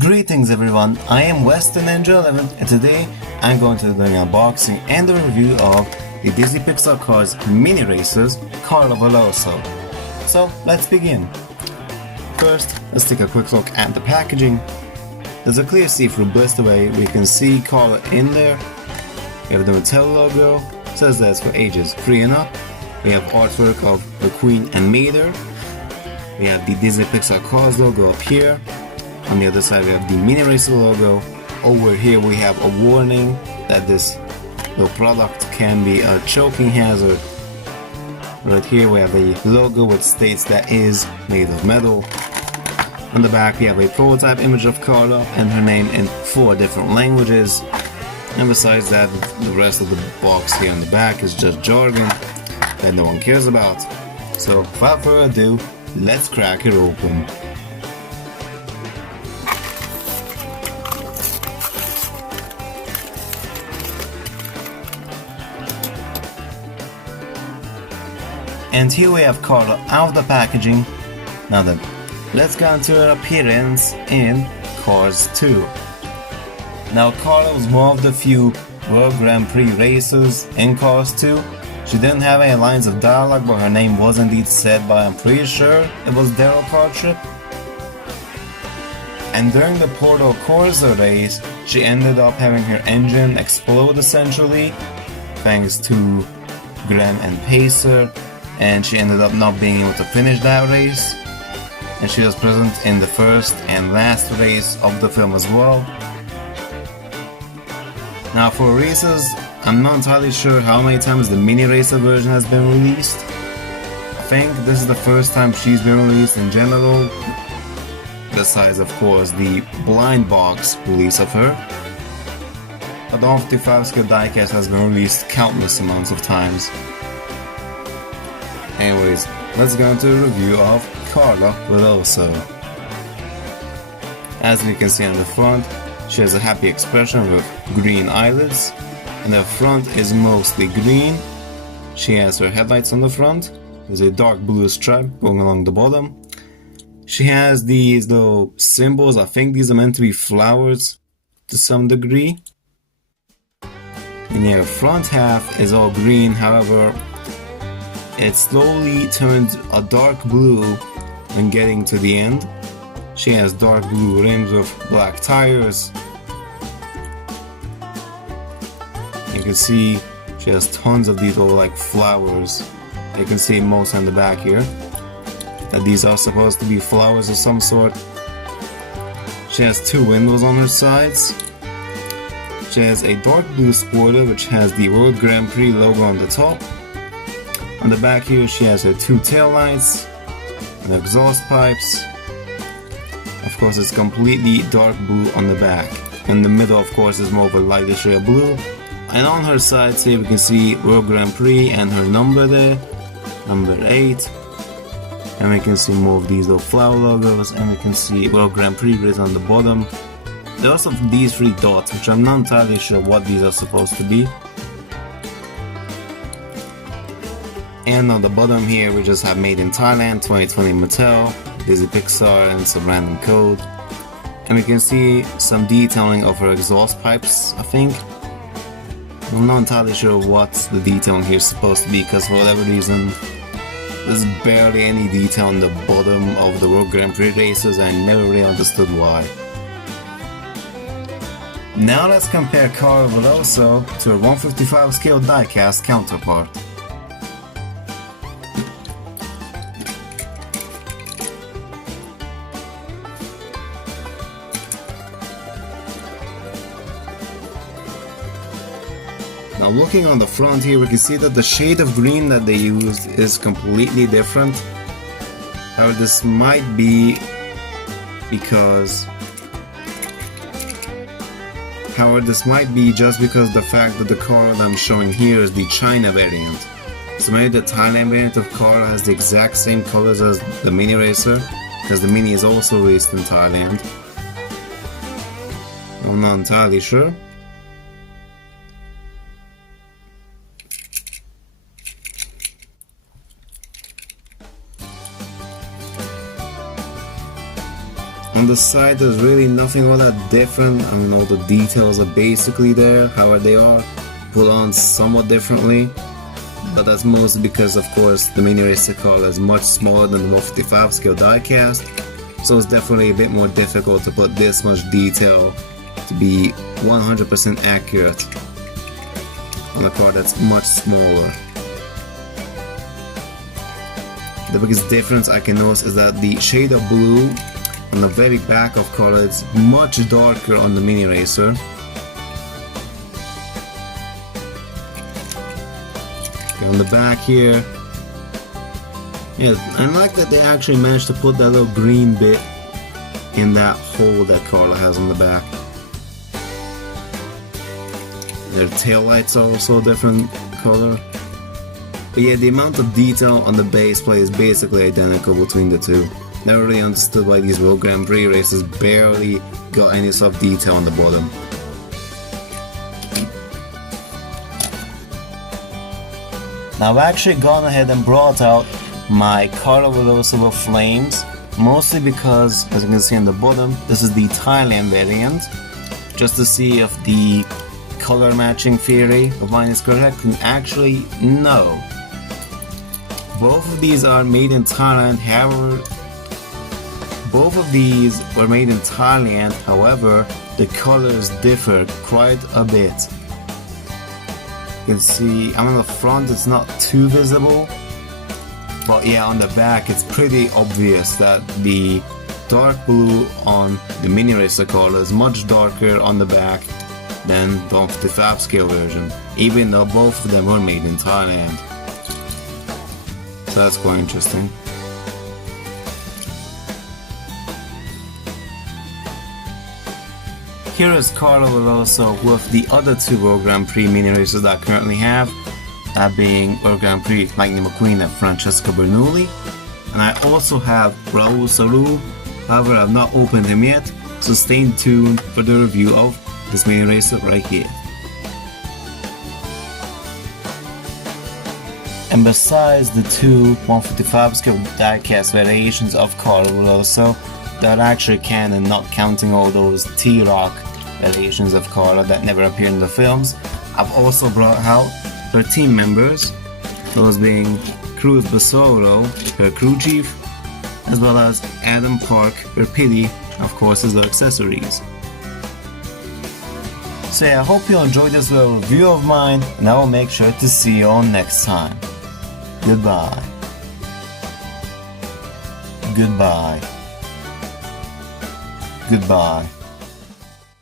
Greetings everyone, I am Western Ninja 11 and today I'm going to be doing an unboxing and a review of the Disney Pixar Cars mini racers, Carla Veloso. So let's begin. First, let's take a quick look at the packaging. There's a clear see-through blister where we can see Carla in there. We have the Mattel logo, says that it's for ages 3 and up. We have artwork of the Queen and Mater. We have the Disney Pixar Cars logo up here. On the other side we have the mini racer logo. Over here we have a warning that this little product can be a choking hazard. Right here we have a logo which states that is made of metal. On the back we have a prototype image of Carla and her name in 4 different languages. And besides that, the rest of the box here on the back is just jargon that no one cares about. So without further ado, let's crack it open. And here we have Carla out of the packaging. Now then, let's go into her appearance in Cars 2. Now Carla was one of the few World Grand Prix racers in Cars 2. She didn't have any lines of dialogue, but her name was indeed said by, I'm pretty sure it was Daryl Cartrip. And during the Porto Corsa race, she ended up having her engine explode essentially, thanks to Graham and Pacer, and she ended up not being able to finish that race. And she was present in the first and last race of the film as well. Now for races, I'm not entirely sure how many times the mini racer version has been released. I think this is the first time she's been released in general, besides of course the blind box release of her. A 155 scale diecast has been released countless amounts of times. Anyways, let's go into a review of Carla Veloso. As you can see on the front, she has a happy expression with green eyelids, and her front is mostly green. She has her headlights on the front. There's a dark blue stripe going along the bottom. She has these little symbols. I think these are meant to be flowers to some degree. And yeah, her front half is all green, however, it slowly turns a dark blue when getting to the end. She has dark blue rims with black tires. You can see she has tons of these little like flowers. You can see most on the back here that these are supposed to be flowers of some sort. She has 2 windows on her sides. She has a dark blue spoiler which has the World Grand Prix logo on the top. On the back here she has her 2 tail lights and exhaust pipes. Of course it's completely dark blue on the back. In the middle of course is more of a lightish red blue. And on her sides here we can see World Grand Prix and her number there, number 8. And we can see more of these little flower logos, and we can see World Grand Prix written on the bottom. There are also these 3 dots which I'm not entirely sure what these are supposed to be. And on the bottom here we just have Made in Thailand 2020 Mattel, Disney Pixar, and some random code. And we can see some detailing of her exhaust pipes, I think. I'm not entirely sure what the detailing here is supposed to be, because for whatever reason there's barely any detail on the bottom of the World Grand Prix races, and I never really understood why. Now let's compare Carla Veloso to her 155 scale diecast counterpart. Now looking on the front here, we can see that the shade of green that they used is completely different. However, this might be just because the fact that the car that I'm showing here is the China variant. So maybe the Thailand variant of Carla has the exact same colors as the mini racer, because the mini is also raced in Thailand. I'm not entirely sure. On the side, there's really nothing all that different. I mean, all the details are basically there, however they are put on somewhat differently. But that's mostly because, of course, the Mini Racer Carla is much smaller than the 155 scale diecast, so it's definitely a bit more difficult to put this much detail to be 100% accurate on a car that's much smaller. The biggest difference I can notice is that the shade of blue on the very back of Carla is much darker on the Mini Racer. Okay, on the back here, yeah, I like that they actually managed to put that little green bit in that hole that Carla has on the back. Their tail lights are also a different color. But yeah, the amount of detail on the base plate is basically identical between the two. Never really understood why these World Grand Prix races barely got any sort of detail on the bottom. Now I've actually gone ahead and brought out my Carla Veloso with flames, mostly because, as you can see on the bottom, this is the Thailand variant, just to see if the color matching theory of mine is correct. And actually, no. Both of these are made in Thailand, however, the colors differ quite a bit. You can see, on the front it's not too visible, but yeah, on the back it's pretty obvious that the dark blue on the Mini Racer Carla is much darker on the back than the 155 scale version, even though both of them were made in Thailand. So that's quite interesting. Here is Carla Veloso with the other two World Grand Prix Mini Racers that I currently have, that being World Grand Prix Lightning McQueen and Francesco Bernoulli. And I also have Raul Saru, however I've not opened him yet, so stay tuned for the review of this Mini Racer right here. And besides the two 155 scale diecast variations of Carla Veloso that are actually canon, not counting all those T-Rock variations of Carla that never appeared in the films, I've also brought out her team members, those being Cruz Basoro, her crew chief, as well as Adam Park, her pity, of course, as their accessories. So yeah, I hope you enjoyed this little review of mine, and I will make sure to see you all next time. Goodbye. Goodbye. Goodbye.